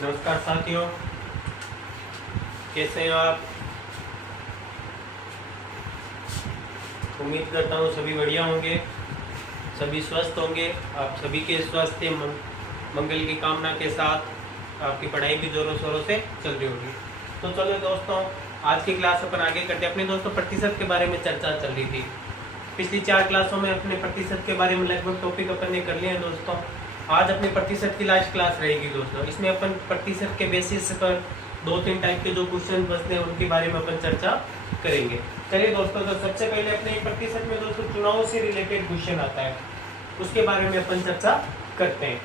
नमस्कार साथियों, कैसे हैं आप। उम्मीद करता हूँ सभी बढ़िया होंगे, सभी स्वस्थ होंगे। आप सभी के स्वास्थ्य मंगल की कामना के साथ आपकी पढ़ाई भी जोरों शोरों से चल रही होगी। तो चलो दोस्तों, आज की क्लास अपन आगे करते हैं। अपने दोस्तों प्रतिशत के बारे में चर्चा चल रही थी। पिछली 4 क्लासों में अपने प्रतिशत के बारे में लगभग टॉपिक अपन ने कर लिए हैं दोस्तों। आज अपनी प्रतिशत की लास्ट क्लास रहेगी दोस्तों। इसमें अपन प्रतिशत के बेसिस पर 2-3 टाइप के जो क्वेश्चन बचते हैं उनके बारे में अपन चर्चा करेंगे। चलिए दोस्तों, तो सबसे पहले अपने प्रतिशत में दोस्तों चुनाव से रिलेटेड क्वेश्चन आता है, उसके बारे में अपन चर्चा करते हैं।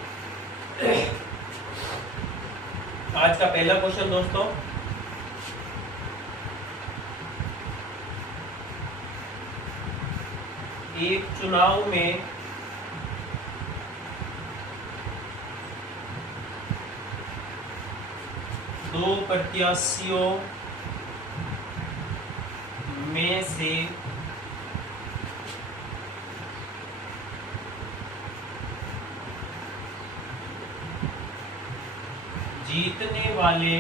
आज का पहला क्वेश्चन दोस्तों, एक चुनाव में दो प्रत्याशियों में से जीतने वाले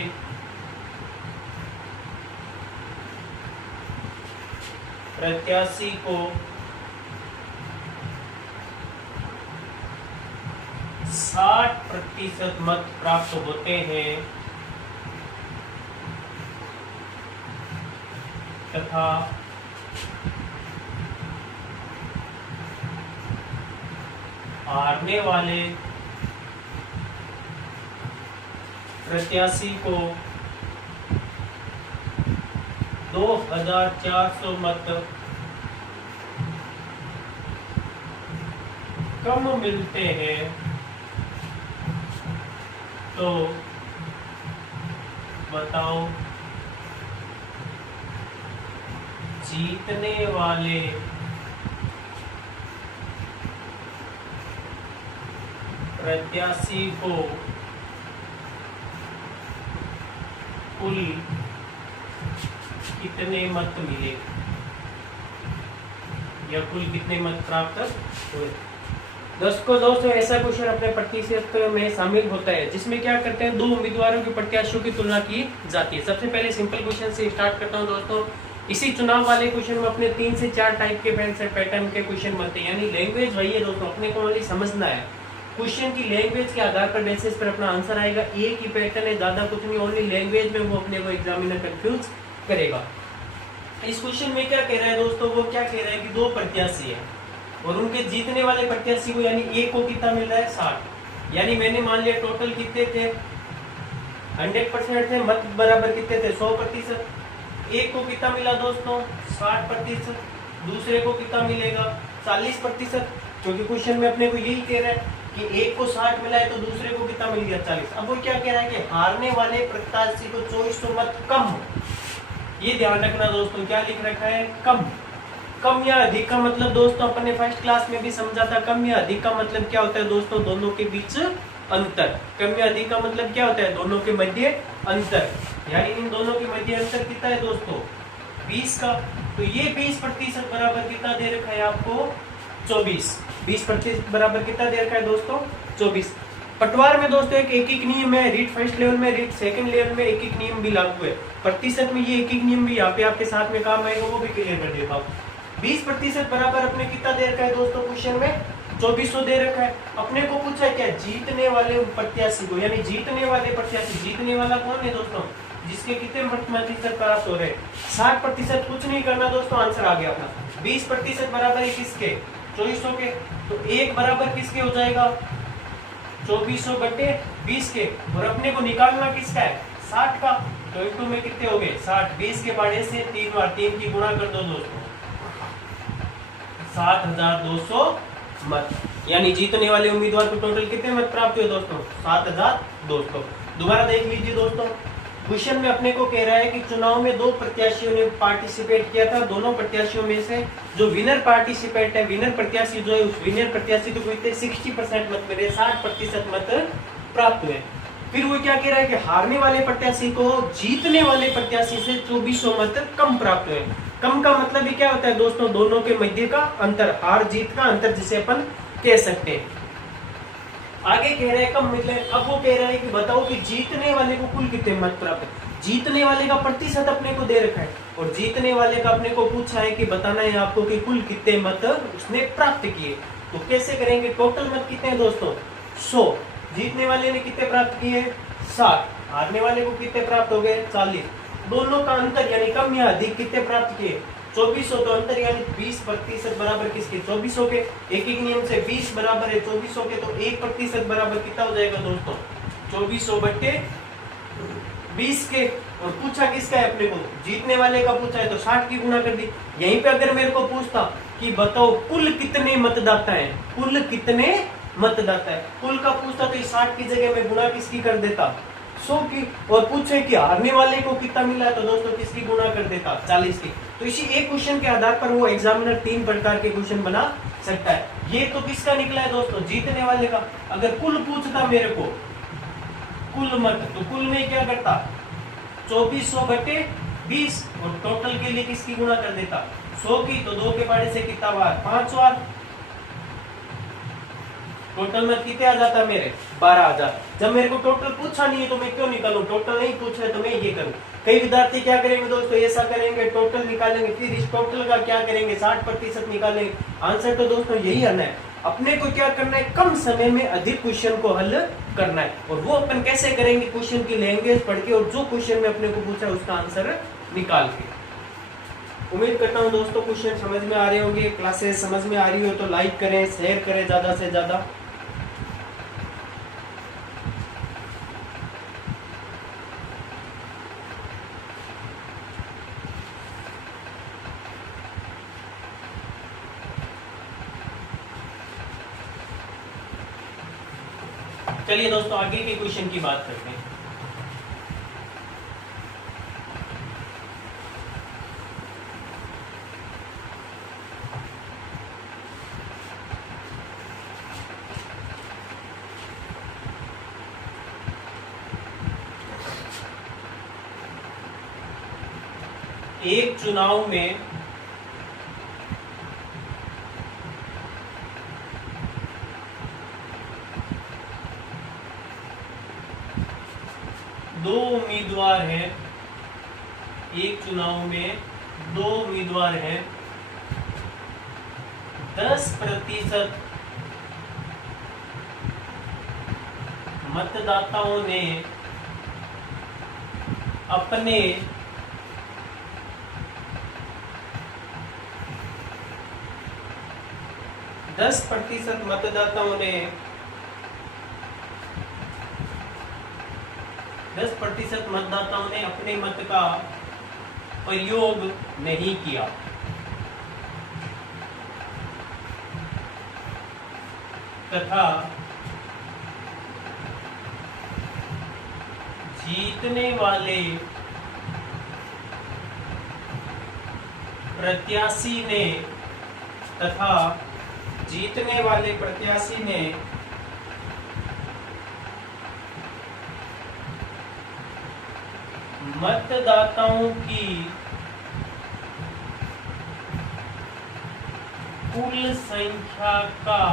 प्रत्याशी को 60% मत प्राप्त होते हैं तथा हारने वाले प्रत्याशी को 2400 मत कम मिलते हैं, तो बताओ जीतने वाले प्रत्याशी को कुल कितने मत मिले या कुल कितने मत प्राप्त हुए। दोस्तों ऐसा क्वेश्चन अपने प्रतिशत में शामिल होता है, जिसमें क्या करते हैं, 2 उम्मीदवारों के प्रत्याशियों की तुलना की जाती है। सबसे पहले सिंपल क्वेश्चन से स्टार्ट करता हूं दोस्तों। इसी चुनाव वाले क्वेश्चन में अपने 3 से 4 टाइप के पैटर्न के क्वेश्चन बनते हैं, यानी लैंग्वेज वही है दोस्तों, अपने को ओनली समझना है। क्वेश्चन की लैंग्वेज के आधार पर बेसिस पर अपना आंसर आएगा। एक ही पैटर्न है, ज्यादा कुछ नहीं, ओनली लैंग्वेज में वो अपने को एग्जामिनर कंफ्यूज करेगा। इस क्वेश्चन में क्या कह रहा है दोस्तों, वो क्या कह रहा है कि 2 प्रत्याशी है और उनके जीतने वाले प्रत्याशी को यानी एक को कितना मिल रहा है 60। यानी मैंने मान लिया टोटल कितने थे, 100% थे, मत बराबर कितने थे 100%। एक को कितना मिला दोस्तों 60%, दूसरे को कितना मिलेगा 40%, क्योंकि क्वेश्चन में अपने को यही कह रहा है कि एक को 60 मिला है तो दूसरे को कितना मिल गया 40। अब वो क्या कह रहा है कि हारने वाले प्रत्याशी को 2400 मत कम। ये ध्यान रखना दोस्तों, क्या लिख रखा है, कम। कम या अधिक का मतलब दोस्तों अपन ने फर्स्ट क्लास में भी समझा था। कम या अधिक का मतलब क्या होता है दोस्तों, दोनों के बीच अंतर। कम या अधिक का मतलब क्या होता है, दोनों के मध्य अंतर। यानी इन दोनों के मध्य अंतर कितना है दोस्तों 20 का। तो ये 20% बराबर कितना दे रखा है आपको 24। 20% बराबर कितना दे रखा है दोस्तों 24। पटवार में दोस्तों एक नियम है, रीट फर्स्ट लेवल में, रीट सेकंड लेवल में एक नियम भी लागू है। प्रतिशत में ये एक नियम भी यहाँ पे आपके साथ में काम आएगा, वो भी क्लियर कर देता हूँ। 20% बराबर अपने कितना दे रखा है दोस्तों क्वेश्चन में 2400 दे रखा है। अपने को पूछा है क्या, जीतने वाले प्रत्याशी को, यानी जीतने वाले प्रत्याशी, जीतने वाला कौन है दोस्तों, जिसके कितने प्रतिशत प्राप्त हो रहे हैं 60%। कुछ नहीं करना दोस्तों, आंसर आ गया अपना। 20% बराबर है किसके 2400 के, तो एक बराबर किसके हो जाएगा 2400 बटे 20 के, और अपने को निकालना किसका है 60 का। तो इंटू में कितने हो गए 60, 20 के बाड़े से 3 बार 3 की गुणा कर दो दोस्तों, 7200 मत। यानी जीतने वाले उम्मीदवार को टोटल कितने मत प्राप्त हुए दोस्तों 7200। दोबारा देख लीजिए दोस्तों, क्वेश्चन में अपने को कह रहा है कि चुनाव में 2 प्रत्याशियों ने पार्टिसिपेट किया था। दोनों प्रत्याशियों में से जो विनर पार्टिसिपेट है, विनर प्रत्याशी जो है, उस विनर प्रत्याशी को कितने 60% मत मिले, 60% मत प्राप्त हुए। फिर वो क्या कह रहा है कि हारने वाले प्रत्याशी को जीतने वाले प्रत्याशी से 2400 मत कम प्राप्त हुए। कम का मतलब ही क्या होता है दोस्तों, दोनों के मध्य का अंतर, हार जीत का अंतर जिसे अपन कह सकते हैं। आगे कह रहे हैं कम मतलब, अब वो कह रहा है कि बताओ कि जीतने वाले को कुल कितने मत प्राप्त है। जीतने वाले का प्रतिशत अपने को दे रखा है और जीतने वाले का अपने को पूछा है कि बताना है आपको कि कुल कितने मत उसने प्राप्त किए। तो कैसे करेंगे, टोटल मत कितने हैं दोस्तों 100, जीतने वाले ने कितने प्राप्त किए 60, हारने वाले को कितने प्राप्त हो गए 40, दोनों का अंतर यानी कम या अधिक कितने प्राप्त किए 2400, तो अंतर यानी 20% बराबर किसके 2400 के। एक एक नियम से 20 बराबर है 2400 के, तो 1% बराबर कितना हो जाएगा दोस्तों 2400 बट्टे 20 के। और पूछा किसका है अपने को, जीतने वाले का पूछा है तो 60 की गुणा कर दी। यहीं पे अगर मेरे को पूछता कि बताओ कुल कितने मतदाता हैं, कुल कितने मतदाता है, कुल का पूछता तो 60 की जगह में गुणा किसकी कर देता 100 की। और पूछे कि हारने वाले को कितना मिला है तो दोस्तों किसकी गुणा कर देता 40 की। तो इसी एक क्वेश्चन के आधार पर वो एग्जामिनर 3 प्रकार के क्वेश्चन बना सकता है। ये तो किसका निकला है दोस्तों, जीतने वाले का। अगर कुल पूछता मेरे को कुल मत, तो कुल में क्या करता 2400 बटे 20 और टोटल के लिए किसकी गुणा कर देता 100 की। तो 2 के पहाड़े से कितना बार 5 बार, टोटल मत कितने आ जाता मेरे 12,000। जब मेरे को टोटल पूछा नहीं है तो मैं क्यों निकालूं, टोटल नहीं पूछा है तो मैं ये करूं। कई विद्यार्थी क्या करेंगे दोस्तों, ऐसा करेंगे टोटल निकालेंगे, फिर इस टोटल का क्या करेंगे 60% निकालेंगे। आंसर तो दोस्तों यही आना है, अपने को क्या करना है कम समय में अधिक क्वेश्चन को हल करना है। और वो अपन कैसे करेंगे, क्वेश्चन की लैंग्वेज पढ़ के और जो क्वेश्चन में अपने को पूछा उसका आंसर निकाल के। उम्मीद करता हूँ दोस्तों क्वेश्चन समझ में आ रहे होंगे, क्लासेस समझ में आ रही हो तो लाइक करें, शेयर करें ज्यादा से ज्यादा। चलिए दोस्तों आगे के क्वेश्चन की बात करते हैं। एक चुनाव में दो उम्मीदवार हैं, एक चुनाव में दो उम्मीदवार हैं, 10% मतदाताओं ने अपने मतदाताओं ने 10% मतदाताओं ने अपने मत का प्रयोग नहीं किया तथा जीतने वाले प्रत्याशी ने मतदाताओं की कुल संख्या का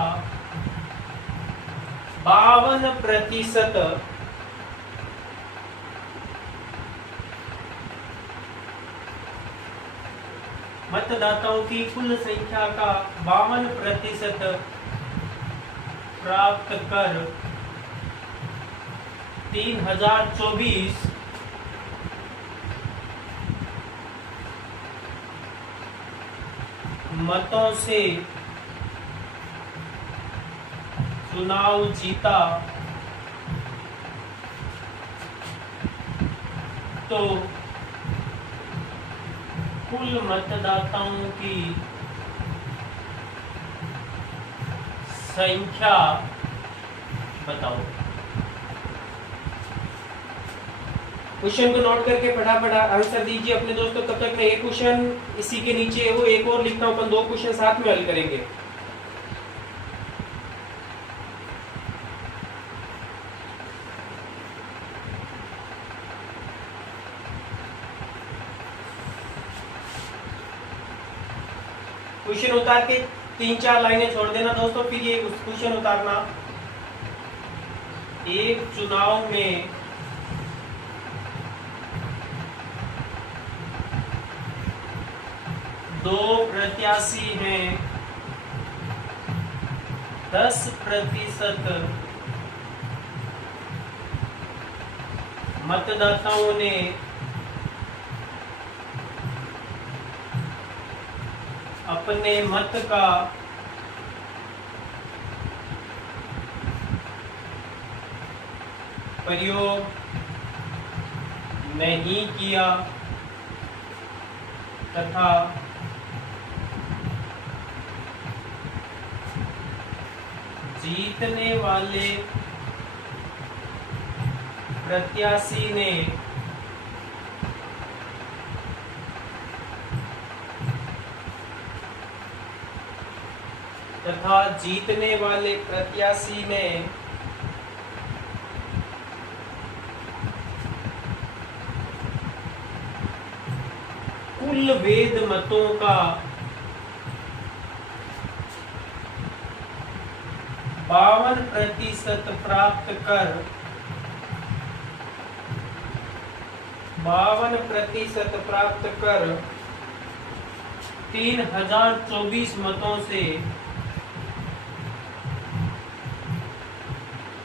52% मतदाताओं की कुल संख्या का 52% प्राप्त कर 3024 मतों से चुनाव जीता तो कुल मतदाताओं की संख्या बताओ। क्वेश्चन को नोट करके फटाफट आंसर दीजिए अपने दोस्तों। तब तक मैं एक क्वेश्चन इसी के नीचे वो एक और लिखता हूं, अपन 2 क्वेश्चन साथ में हल करेंगे। क्वेश्चन उतार के 3-4 लाइनें छोड़ देना दोस्तों, फिर ये क्वेश्चन उतारना। एक चुनाव में दो प्रत्याशी हैं, 10% मतदाताओं ने अपने मत का प्रयोग नहीं किया तथा जीतने वाले प्रत्याशी ने कुल वेद मतों का 52% प्राप्त कर 3024 मतों से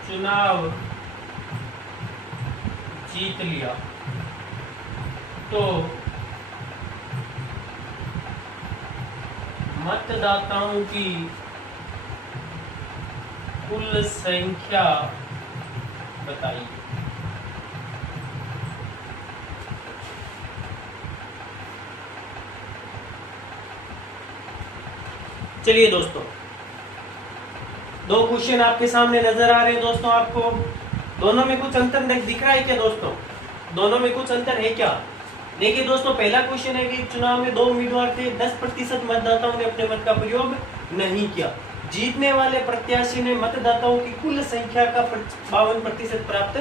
चुनाव जीत लिया। तो मतदाताओं की कुल संख्या बताइए। चलिए दोस्तों, दो क्वेश्चन आपके सामने नजर आ रहे हैं दोस्तों। आपको दोनों में कुछ अंतर दिख रहा है क्या दोस्तों? दोनों में कुछ अंतर है क्या? देखिए दोस्तों, पहला क्वेश्चन है कि चुनाव में दो उम्मीदवार थे, 10% मतदाताओं ने अपने मत का प्रयोग नहीं किया। जीतने वाले प्रत्याशी ने मतदाताओं की कुल संख्या का 52% प्राप्त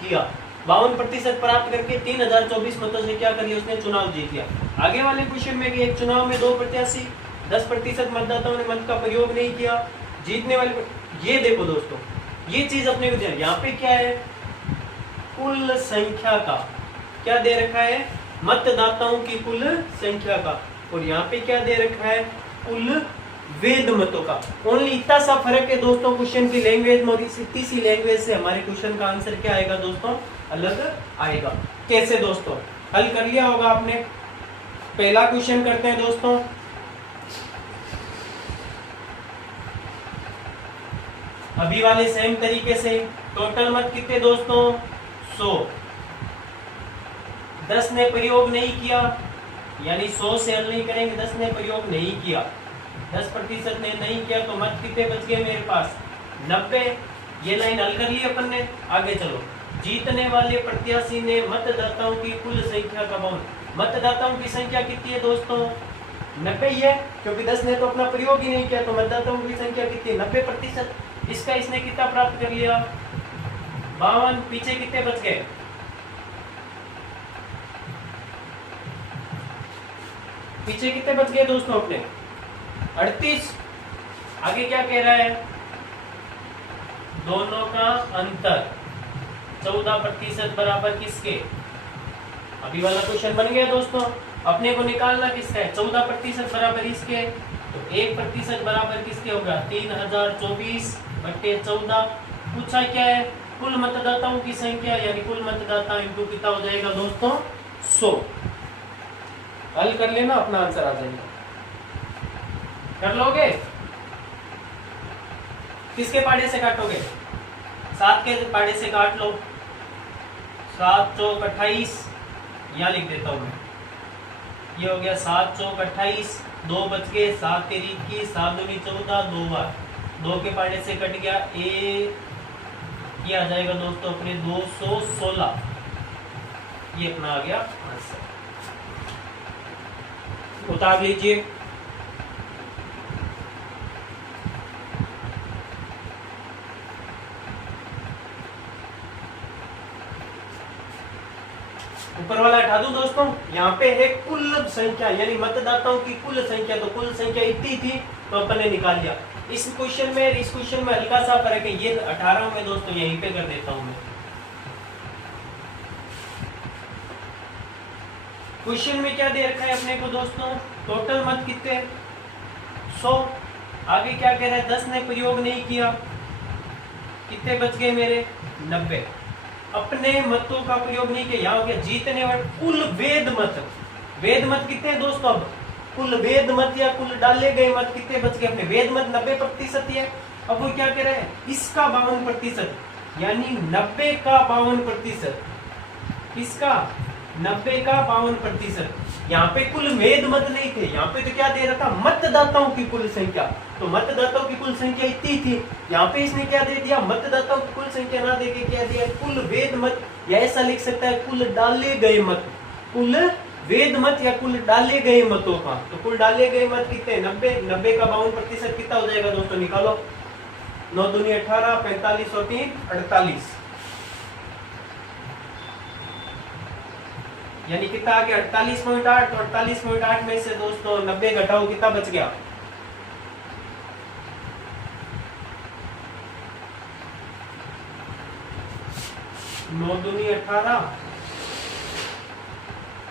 किया। 52% प्राप्त करके 3024 मतों से क्या कर लिया उसने? चुनाव जीत लिया। आगे वाले क्वेश्चन में कि एक चुनाव में दो प्रत्याशी, 10% मतदाताओं ने मत का प्रयोग नहीं किया। जीतने वाले, ये देखो दोस्तों, ये चीज अपने को ध्यान, यहाँ पे क्या है? कुल संख्या का क्या दे रखा है? मतदाताओं की कुल संख्या का। और यहाँ पे क्या दे रखा है? कुल वेद मतों का। ओनली इतना सा फर्क है दोस्तों क्वेश्चन की लैंग्वेज में, और इतनी सी लैंग्वेज से हमारे क्वेश्चन का आंसर क्या आएगा दोस्तों? अलग आएगा। कैसे दोस्तों? हल कर लिया होगा आपने। पहला क्वेश्चन करते हैं दोस्तों। अभी वाले सेम तरीके से टोटल मत कितने दोस्तों? 100। 10 ने प्रयोग नहीं किया, यानी 100 से हल नहीं करेंगे। 10 ने प्रयोग नहीं किया, 10% ने नहीं किया, तो मत कितने बच गए मेरे पास? 90। ये लाइन हल कर ली अपन ने। आगे चलो। जीतने वाले प्रत्याशी ने मतदाताओं की कुल संख्या का बाउन। मतदाताओं की संख्या कितनी है दोस्तों? 90 ही है, क्योंकि 10 ने तो अपना प्रयोग ही नहीं किया। तो मतदाताओं की संख्या कितनी है? 90%। इसका इसने कितना प्राप्त कर लिया? 52। पीछे कितने बच गए? पीछे कितने बच गए दोस्तों अपने? 38। आगे क्या कह रहा है? दोनों का अंतर 14% बराबर किसके? अभी वाला क्वेश्चन बन गया दोस्तों। अपने को निकालना किसका है? 14% बराबर इसके। तो 1% बराबर किसके होगा? 3024/14। पूछा क्या है? कुल मतदाताओं की संख्या, यानी कुल मतदाता इंटू कितना हो जाएगा दोस्तों? 100। हल कर लेना, अपना आंसर आ जाएगा। कर लोगे? किसके पाड़े से काटोगे? 7 के पाड़े से काट लो। 7 चौक 28, यहाँ लिख देता हूं मैं। ये हो गया 7 चौक 28, 2 बच गए, 7 तेरी 21, 7 दूनी 14, 2 बार 2 के पाड़े से कट गया। ये आ जाएगा दोस्तों अपने 216। ये अपना आ गया आंसर। उतार लीजिए। ऊपर वाला हटा दूं दोस्तों। यहाँ पे है कुल संख्या, यानी मतदाताओं की कुल संख्या। तो कुल संख्या इतनी थी, तो अपन ने निकाल लिया। इस क्वेश्चन में इस क्वेश्चन में हल्का सा फर्क है, ये 18 में दोस्तों यहीं पे कर देता हूं मैं। क्वेश्चन में क्या दे रखा है अपने को दोस्तों, टोटल मत कितने 100, आगे क्या कह रहा है 10 ने प्रयोग नहीं किया, कितने बच गए मेरे 90। अपने मतों का प्रयोग नहीं किया, यहाँ हो गया जीतने वाले कुल वेद मत। वेद मत कितने हैं दोस्तों, अब कुल वेद मत या कुल डाले गए मत कितने बच गए अपने, वेद मत 90% है। अब वो क्या कह रहा है, इसका 52%, यानी 90 का 52%, इसका 90 का 52%। यहाँ पे कुल वेद मत नहीं थे, यहाँ पे तो क्या दे रहा था, मतदाताओं की कुल संख्या। तो मतदाताओं की कुल संख्या इतनी थी, यहाँ पे इसने क्या दे दिया, मतदाताओं की कुल संख्या ना देके क्या दिया, कुल वेद मत, या ऐसा लिख सकता है कुल डाले गए मत, कुल वेद मत या कुल डाले गए मतों का। तो कुल डाले गए मत कितने 90, 90 का 52% कितना हो जाएगा दोस्तों, निकालो। 9 दूनी 18, 45 और 3 48, यानी कितना आ गया 48.8। 48.8 में से दोस्तों 90 घटाओ, कितना बच गया, 9 दूनी 18,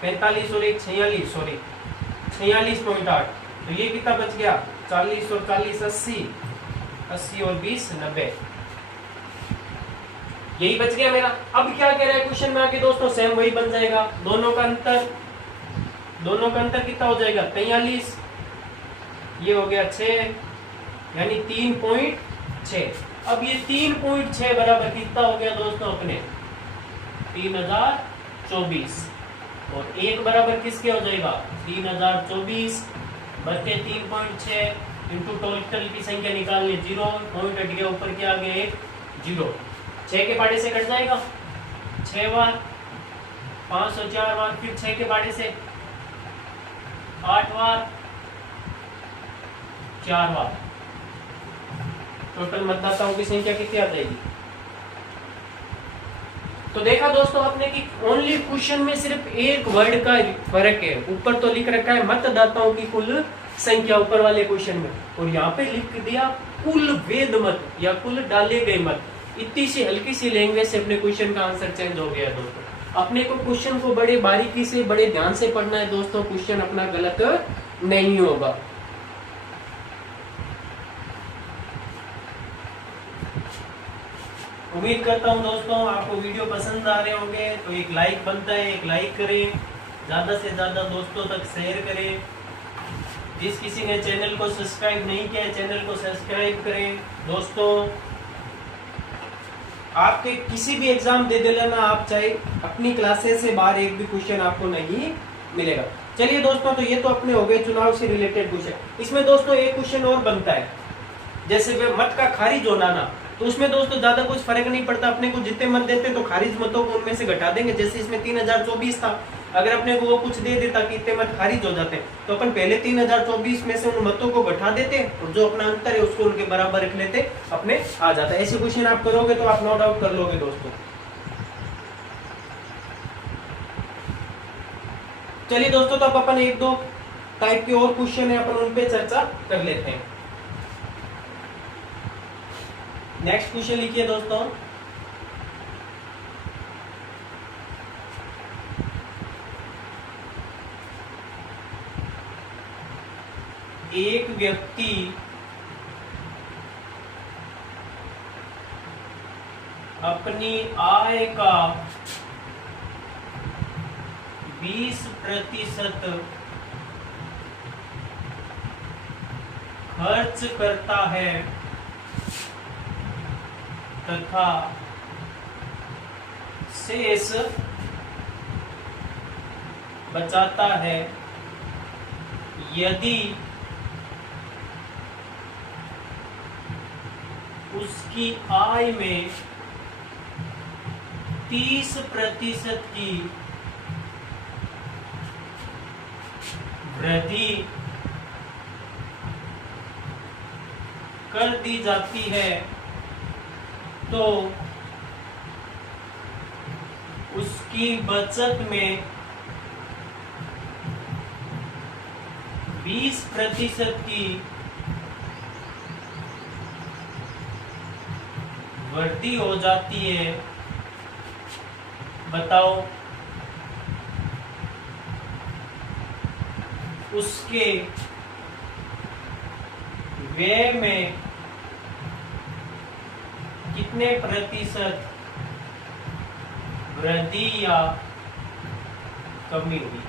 45 और 1 46, सॉरी 46.8। तो ये कितना बच गया, 40 और 40 80, 80 और 20 90, यही बच गया मेरा। अब क्या कह रहा है क्वेश्चन में आके दोस्तों, सेम वही बन जाएगा, दोनों का अंतर कितना हो जाएगा 43, ये हो गया 6, यानी 3.6। अब ये 3.6 बराबर कितना हो गया दोस्तों अपने 3024, और 1 बराबर किसके हो जाएगा 3024 बटे 3.6 इंटू टोटल की संख्या निकालनी, 0 पॉइंट हट गया, ऊपर क्या आ गया 1 0, 6 के पाड़े से कट जाएगा 6 बार, 504 बार, फिर 6 के पाड़े से 8 बार, 4 बार, टोटल मतदाताओं की संख्या कितनी आ जाएगी। तो देखा दोस्तों आपने कि ओनली क्वेश्चन में सिर्फ एक वर्ड का फर्क है, ऊपर तो लिख रखा है मतदाताओं की कुल संख्या ऊपर वाले क्वेश्चन में, और यहाँ पे लिख दिया कुल वेद मत या कुल डाले गए मत। इतनी सी हल्की सी लैंग्वेज से अपने क्वेश्चन का आंसर चेंज हो गया दोस्तों। अपने को क्वेश्चन को बड़े बारीकी से बड़े ध्यान से पढ़ना है दोस्तों, क्वेश्चन अपना गलत नहीं होगा। उम्मीद करता हूं दोस्तों आपको वीडियो पसंद आ रहे होंगे, तो एक लाइक बनता है, एक लाइक करें, ज्यादा से ज्यादा दोस्तों तक शेयर करें। जिस किसी ने चैनल को सब्सक्राइब नहीं किया है, चैनल को सब्सक्राइब करें दोस्तों। आपके किसी भी एग्जाम दे देना आप, चाहे अपनी क्लासेस से बाहर एक भी क्वेश्चन आपको नहीं मिलेगा। चलिए दोस्तों, तो ये तो अपने हो गए चुनाव से रिलेटेड क्वेश्चन। इसमें दोस्तों एक क्वेश्चन और बनता है, जैसे मत का खारिज होना ना, तो उसमें दोस्तों ज्यादा कुछ फर्क नहीं पड़ता, अपने को जितने मत देते तो खारिज मतों को उनमें से घटा देंगे। जैसे इसमें 3024 था, अगर अपने को वो कुछ दे देता कि इतने मत खारिज हो जाते, तो अपन पहले 3024 में से उन मतों को घटा देते और जो अपना अंतर है उसको उनके बराबर रख लेते, अपने आ जाता है। ऐसे क्वेश्चन आप करोगे तो आप नो डाउट कर लोगे दोस्तों। चलिए दोस्तों, तो अब अपन एक दो टाइप के और क्वेश्चन है, अपन उन पे चर्चा कर लेते हैं। नेक्स्ट क्वेश्चन लिखिए दोस्तों, एक व्यक्ति अपनी आय का 20% खर्च करता है तथा शेष बचाता है। यदि उसकी आय में 30% की वृद्धि कर दी जाती है तो उसकी बचत में 20% की वृद्धि हो जाती है, बताओ उसके व्यय में कितने प्रतिशत वृद्धि या कमी हुई।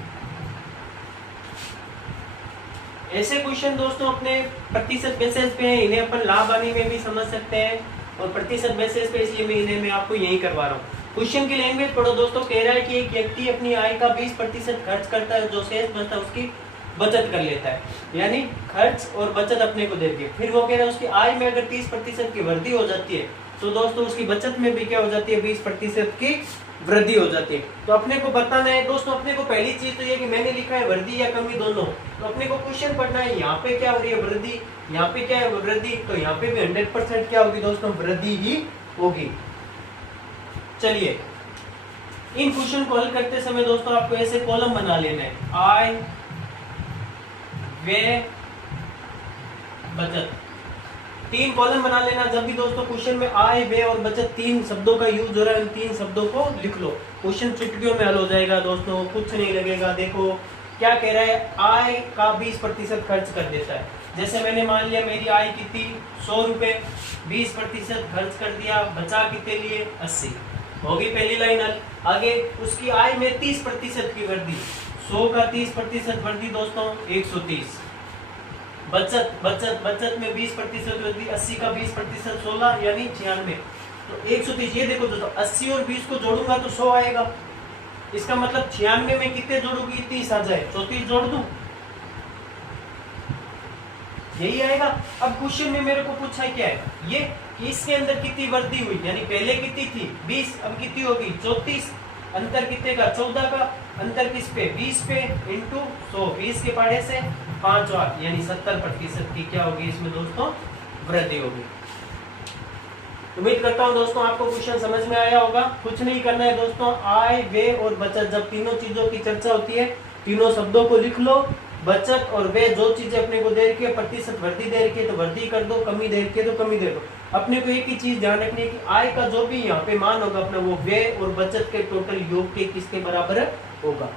ऐसे क्वेश्चन दोस्तों अपने प्रतिशत बेसिस पे हैं, इन्हें अपन लाभ हानि में भी समझ सकते हैं और प्रतिशत बेसिस पे, इसलिए मैं आपको यही करवा रहा हूँ। क्वेश्चन की लैंग्वेज पढ़ो दोस्तों। कह रहा है कि एक व्यक्ति अपनी आय का 20% खर्च करता है, जो शेष बचता है उसकी बचत कर लेता है, यानी खर्च और बचत अपने को देती है। फिर वो कह रहा है उसकी आय में अगर 30% की वृद्धि हो जाती है तो दोस्तों उसकी बचत में भी क्या हो जाती है, 20% की वृद्धि हो जाती है। तो अपने को बताना है दोस्तों, अपने को पहली चीज तो ये कि मैंने लिखा है वृद्धि या कमी दोनों, तो अपने को क्वेश्चन पढ़ना है यहाँ पे क्या हो रही है वृद्धि, यहाँ पे क्या है वृद्धि, तो यहाँ पे भी 100% क्या होगी दोस्तों, वृद्धि ही होगी। चलिए इन क्वेश्चन को हल करते समय दोस्तों आपको ऐसे कॉलम बना लेना है, आय व्यय बचत, 3 कॉलम बना लेना। जब भी दोस्तों क्वेश्चन में आय व्यय और बचत 3 शब्दों का यूज हो रहा है, इन 3 शब्दों को लिख लो, क्वेश्चन चुटकियों में हल हो जाएगा दोस्तों, कुछ नहीं लगेगा। देखो क्या कह रहा है, आय का 20% खर्च कर देता है। जैसे मैंने मान लिया मेरी आय कितनी 100 रुपए, 20% खर्च कर दिया, बचा कितने लिए 80, होगी पहली लाइन हल। आगे उसकी आय में 30% की वृद्धि, 100 का 30% वृद्धि दोस्तों 130। बचत बचत बचत में 20% वृद्धि, 80 का 20% 16 यानी 96, तो 130। ये देखो दोस्तों 80 और 20 को जोड़ूंगा तो 100 आएगा, इसका मतलब 96 में कितने जोड़ूंगी 30 आ जाए, 34 जोड़ दूं, यही आएगा। अब क्वेश्चन में मेरे को पूछा है क्या है ये, इसके अंदर कितनी वृद्धि हुई, यानी पहले कितनी थी 20, अब कितनी होगी 34, अंतर कितने का 14 का, अंतर किस पे 20 पे इंटू 100, 20 के पढ़े से 5 और यानी 70% की क्या होगी इसमें दोस्तों वृद्धि होगी। उम्मीद करता हूं दोस्तों आपको क्वेश्चन समझ में आया होगा। कुछ नहीं करना है दोस्तों, आय व्यय और बचत, जब तीनों चीजों की चर्चा होती है तीनों शब्दों को लिख लो। बचत और व्यय जो चीजें अपने को दे रखी है, प्रतिशत वृद्धि दे रखी है तो वृद्धि कर दो, कमी दे रखी है तो कमी दे दो। अपने को एक ही चीज ध्यान रखनी है कि आय का जो भी यहाँ पे मान होगा अपना, वो व्यय और बचत के टोटल योग के किसके बराबर होगा।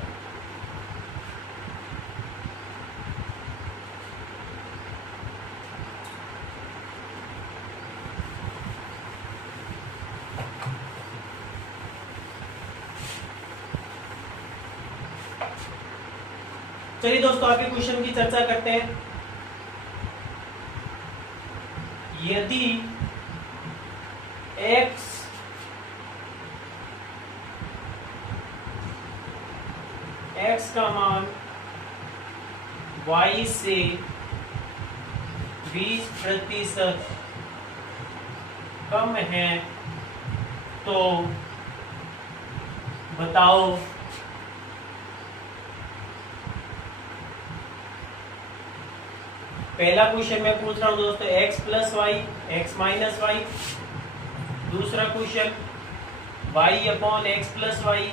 चलिए दोस्तों आगे क्वेश्चन की चर्चा करते हैं। यदि x का मान y से 20% कम है तो बताओ पहला क्वेश्चन मैं पूछ रहा हूं दोस्तों x plus y x minus y, दूसरा question y upon x plus y,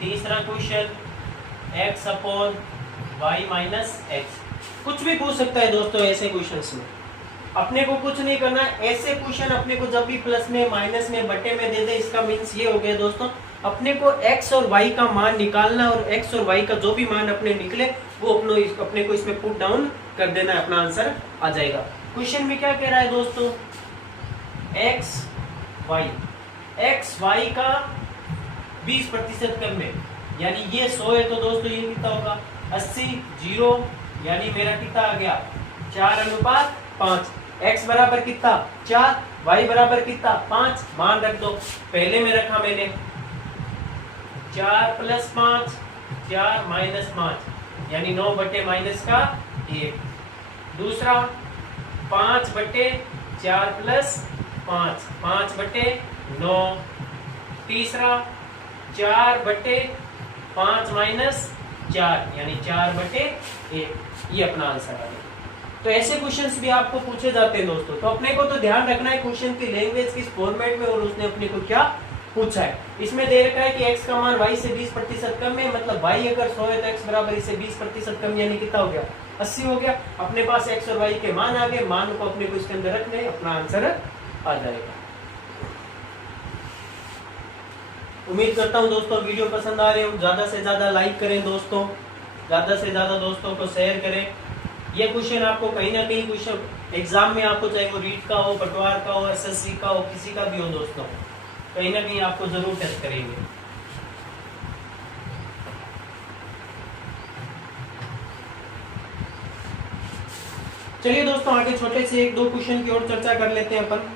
तीसरा question x upon y minus x. कुछ भी पूछ सकता है दोस्तों ऐसे क्वेश्चंस में, अपने को कुछ नहीं करना। ऐसे क्वेश्चन अपने को जब भी प्लस में माइनस में बटे में दे दे, इसका मीन्स ये हो गया दोस्तों अपने को x और y का मान निकालना, और x और y का जो भी मान अपने निकले वो अपने को इसमें पुट डाउन कर देना, अपना आंसर आ जाएगा। क्वेश्चन में क्या कह रहा है दोस्तों, x y का 20% कम है, यानी ये 100 है तो दोस्तों ये कितना होगा 80, 0 यानी मेरा कितना आ गया 4:5। x बराबर कितना 4, y बराबर कितना 5, मान रख दो। पहले में रखा मैंने 4 प्लस 5, 4 माइनस 5 यानी 9 बटे माइनस का 1, दूसरा 5 बटे 4 प्लस 5, 5 बटे 9, तीसरा 4 बटे 5 माइनस 4 यानी 4 बटे 1, ये अपना आंसर आ गया। तो ऐसे क्वेश्चंस भी आपको पूछे जाते हैं दोस्तों, तो अपने को तो ध्यान रखना है क्वेश्चन की लैंग्वेज किस फॉर्मेट में और उसने अपने को क्या पूछा है। इसमें दे रखा है कि x का मान y से 20% कम है, मतलब y अगर 100 है तो x बराबर इससे 20% कम, यानी कितना हो गया 80 हो गया। अपने पास x और y के मान आ गए, मान को अपने को इसके अंदर रखने, अपना आंसर आ जाएगा। उम्मीद करता हूँ दोस्तों वीडियो पसंद आ रहे हो, ज़्यादा से ज़्यादा लाइक करें दोस्तों, ज़्यादा से ज़्यादा दोस्तों को शेयर करें। ये क्वेश्चन आपको कहीं ना कहीं क्वेश्चन एग्जाम में आपको, चाहे वो रीट का हो, पटवार का हो, एसएससी का हो, किसी का भी हो दोस्तों, कहीं ना कहीं आपको जरूर टेस्ट करेंगे। चलिए दोस्तों आगे छोटे से 1-2 क्वेश्चन की ओर चर्चा कर लेते हैं अपन।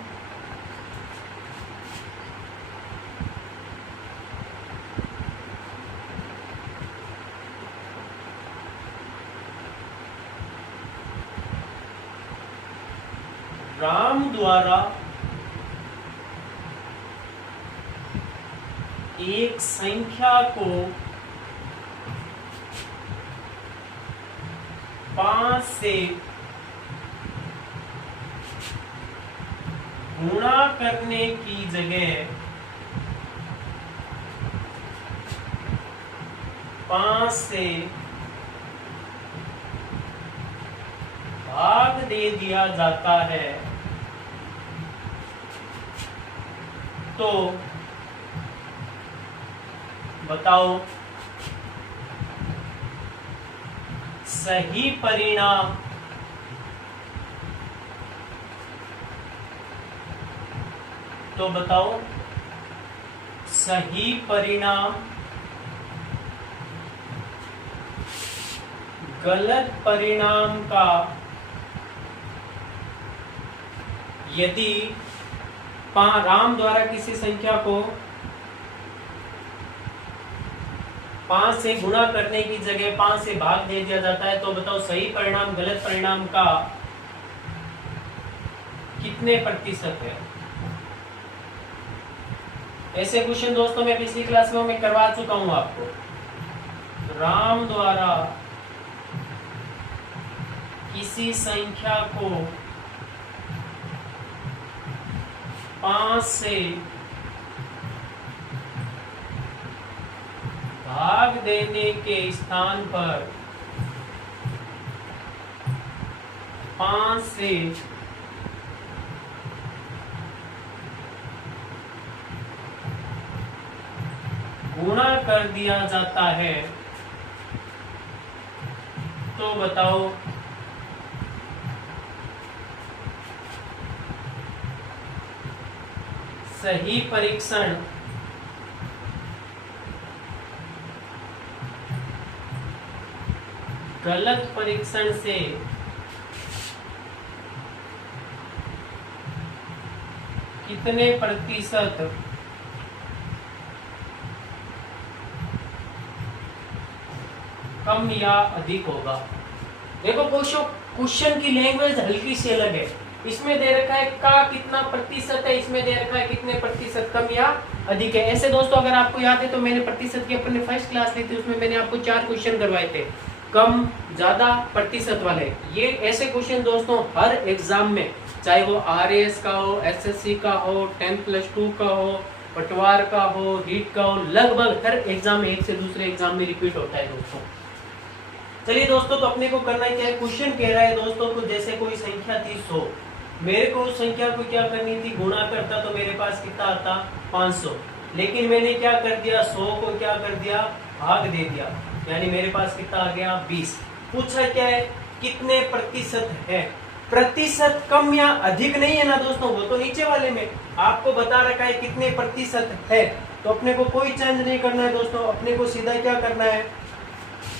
राम द्वारा एक संख्या को 5 से गुणा करने की जगह 5 से भाग दे दिया जाता है, तो बताओ सही परिणाम सही परिणाम गलत परिणाम का यदि राम द्वारा किसी संख्या को 5 से गुणा करने की जगह 5 से भाग दे दिया जाता है, तो बताओ सही परिणाम गलत परिणाम का कितने प्रतिशत है। ऐसे क्वेश्चन दोस्तों मैं पिछली क्लास में मैं करवा चुका हूं आपको। राम द्वारा किसी संख्या को 5 से भाग देने के स्थान पर 5 से गुणा कर दिया जाता है, तो बताओ सही परीक्षण गलत परीक्षण से कितने प्रतिशत कम या अधिक होगा। देखो क्वेश्चन की लैंग्वेज हल्की सी अलग है। इसमें दे रखा है का कितना प्रतिशत है, इसमें दे रखा है कितने प्रतिशत कम या अधिक है। ऐसे दोस्तों अगर आपको याद है तो मैंने प्रतिशत की अपने फर्स्ट क्लास ली थी, उसमें मैंने आपको 4 क्वेश्चन करवाए थे कम ज्यादा प्रतिशत वाले। ये ऐसे क्वेश्चन दोस्तों हर एग्जाम में, चाहे वो आरएएस का हो, एसएससी का हो, 10+2 का हो, पटवार का हो, रीट का हो, लगभग हर एग्जाम में एक से दूसरे एग्जाम में रिपीट होता है दोस्तों। चलिए दोस्तों तो अपने को करना क्या है, क्वेश्चन कह रहा है दोस्तों को जैसे कोई संख्या थी 100, मेरे को उस संख्या को क्या करनी थी, गुणा करता तो मेरे पास कितना आता 500, लेकिन मैंने क्या कर दिया 100 को क्या कर दिया भाग दे दिया, यानी मेरे पास कितना आ गया 20। पूछा क्या है कितने प्रतिशत है, प्रतिशत कम या अधिक नहीं है ना दोस्तों, वो तो नीचे वाले में आपको बता रखा है कितने प्रतिशत है, तो अपने को कोई चेंज नहीं करना है दोस्तों, अपने को सीधा क्या करना है,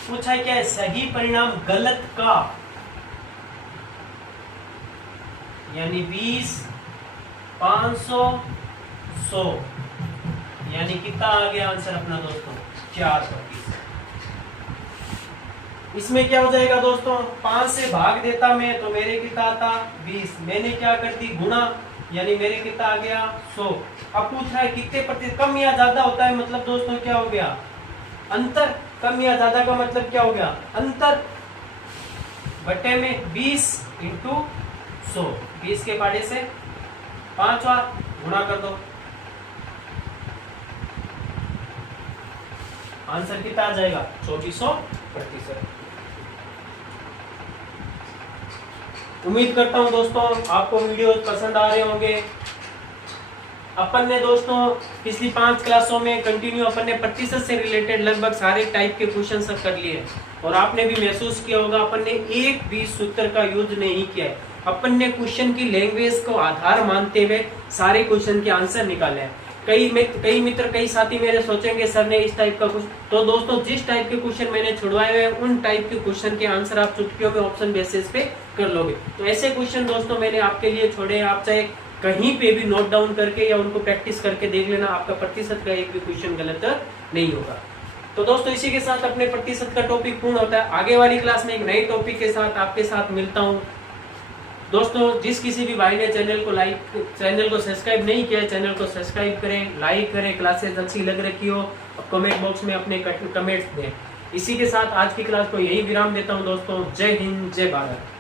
पूछा क्या है सही परिणाम गलत का, यानी 20, 500, 100, यानी कितना आ गया आंसर अपना दोस्तों 4%। इसमें क्या हो जाएगा दोस्तों, 5 से भाग देता मैं तो मेरे कितना आता 20, मैंने क्या कर दी गुणा, यानी मेरे कितना आ गया 100। अब पूछ रहा है कितने प्रतिशत कम या ज्यादा होता है, मतलब दोस्तों क्या हो गया अंतर, कम या ज्यादा का मतलब क्या हो गया अंतर, बटे में 20 इंटू 100, 20 के पाड़े से 5 बार गुणा कर दो, आंसर कितना आ जाएगा 2400%। उम्मीद करता हूं दोस्तों आपको वीडियो पसंद आ रहे होंगे। अपन ने दोस्तों पिछली 5 क्लासों में कंटिन्यू अपन ने प्रतिशत से रिलेटेड लगभग सारे टाइप के क्वेश्चन सब कर लिए और आपने भी महसूस किया होगा अपन ने एक भी सूत्र का यूज नहीं किया है। अपन ने क्वेश्चन की लैंग्वेज को आधार मानते हुए सारे क्वेश्चन के आंसर निकाले हैं। कई मित्र कई साथी मेरे सोचेंगे सर ने इस टाइप का कुछ, तो दोस्तों जिस टाइप के क्वेश्चन मैंने छुड़वाए हुए हैं उन टाइप के क्वेश्चन के आंसर आप चुटकियों में ऑप्शन बेसिस पे कर लोगे। तो ऐसे क्वेश्चन दोस्तों मैंने आपके लिए छोड़े, आप चाहे कहीं पे भी नोट डाउन करके या उनको प्रैक्टिस करके देख लेना, आपका प्रतिशत का एक भी क्वेश्चन गलत नहीं होगा। तो दोस्तों इसी के साथ अपने प्रतिशत का टॉपिक पूर्ण होता है। आगे वाली क्लास में एक नई टॉपिक के साथ आपके साथ मिलता हूँ। दोस्तों जिस किसी भी भाई ने चैनल को सब्सक्राइब नहीं किया है, चैनल को सब्सक्राइब करें, लाइक करें, क्लासेस अच्छी लग रखी हो कमेंट बॉक्स में अपने कमेंट्स दें। इसी के साथ आज की क्लास को यही विराम देता हूं दोस्तों। जय हिंद, जय भारत।